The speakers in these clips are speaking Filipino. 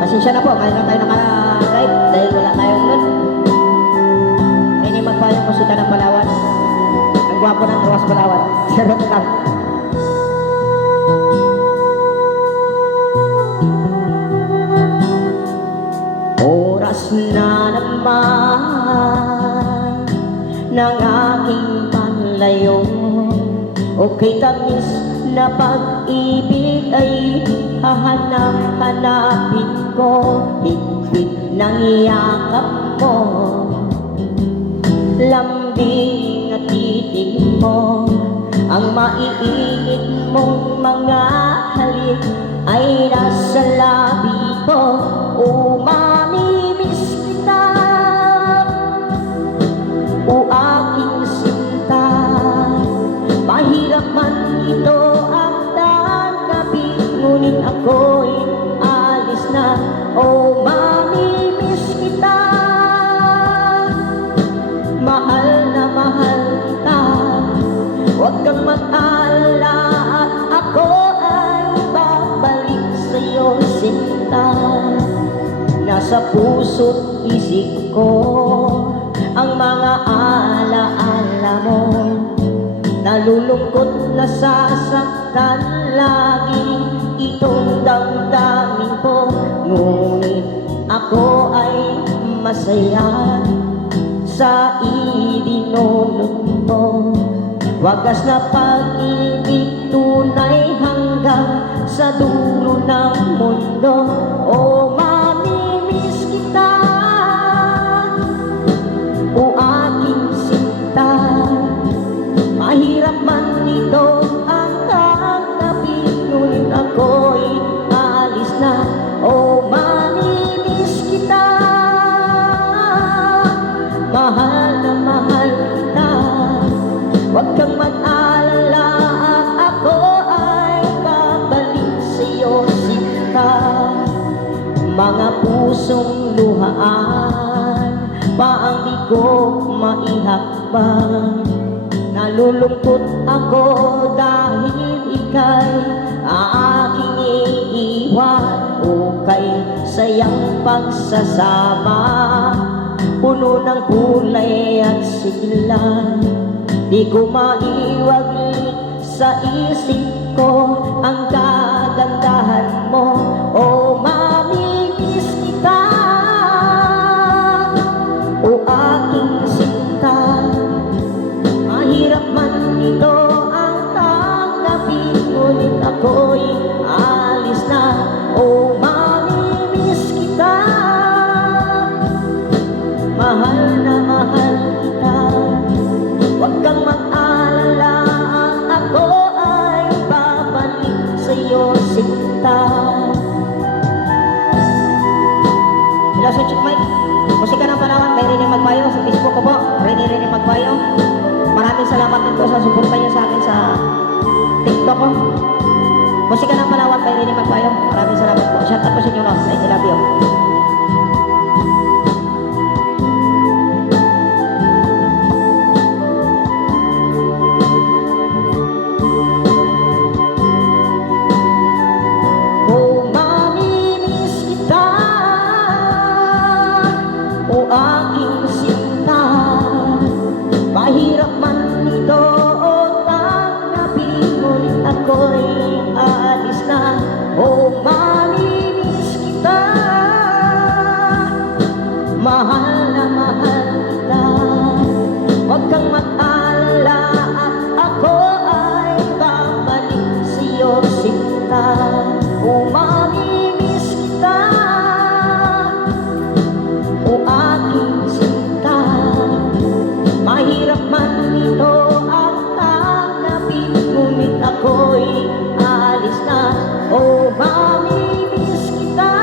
Pasensya na po, ngayon lang tayo naka-live dahil wala tayong nun. Ini magpayang musika ng Palawan. Ang gwapo ng Roas Palawan. Sarot lang. Oras na naman ng aking panlayo, okay tamis na pag-ibig ay hahanap-hanapin ko. Higpit ng yakap mo, lambing at titig mo, ang maiinit mong mga halik ay nasa labi ko. Mamimiss kita, o aking sinta. Mahirap man ito ang tanggapin, ngunit ako'y alis na. Mamimiss kita, mahal na mahal kita. Huwag kang mag-alala at ako ay babalik sa'yo, sinta. Nasa puso't isip ko ang mga alaala mo. Nalulungkot, nasasaktan lagi itong damdamin ko, ngunit ako ay masaya sa idinulot mo. Wagas na pag-ibig, tunay hanggang sa dulo ng mundo. Mamimiss kita, o aking sinta. Mahirap man ito ang tanggapin, ngunit ako'y alis na. Mamimiss kita, mahal na mahal kita. Huwag kang mag-alala at ako ay babalik sa'yo, sinta. Mga pusong luhaan pa ang di ko maihakbang. Nalulungkot ako dahil ika'y aking iiwan. Okay, sayang pagsasama, puno ng kulay at sigla. Di ko maiwaglit sa isip ko ang kagandahan mo. Mamimiss kita, o aking sinta. Mahirap man ito ang tanggapin, ngunit ako'y alis na. Mamimiss kita, mahal na mahal kita. Huwag kang mag-alala, ako ay babalik sa'yo, sinta. Hello sa Chick Mike, musika ng Palawan, may Rene Magbayo. Sa Facebook ko po, Rene Magbayo. Maraming salamat din po sa suporta niyo sa akin sa TikTok ko. Musika ng Palawan, may Rene Magbayo. Maraming salamat po. Shout out po sa inyo, no? I love you. Aking sinta, mahirap man ito o tanggapin, ngunit ako'y alis na. Mamimiss kita, mahal na mahal kita. Huwag kang mag-alala at ako ay babalik sa'yo, sinta. Mamimiss kita, o aking sinta. Mahirap man ito ang tanggapin, ngunit ako'y alis na. Mamimiss kita,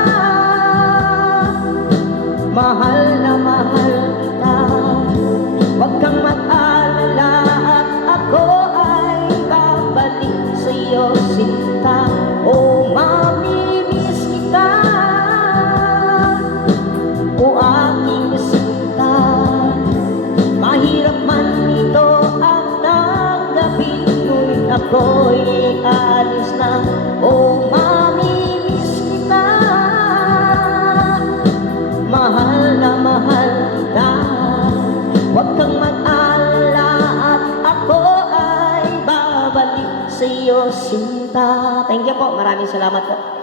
mahal na mahal kita. Huwag kang mag-alala ako'y aalis na. Oh, mamimiss kita, mahal na mahal kita. Huwag kang mag-alala at ako ay babalik sa'yo, sinta. Thank you po, maraming salamat po.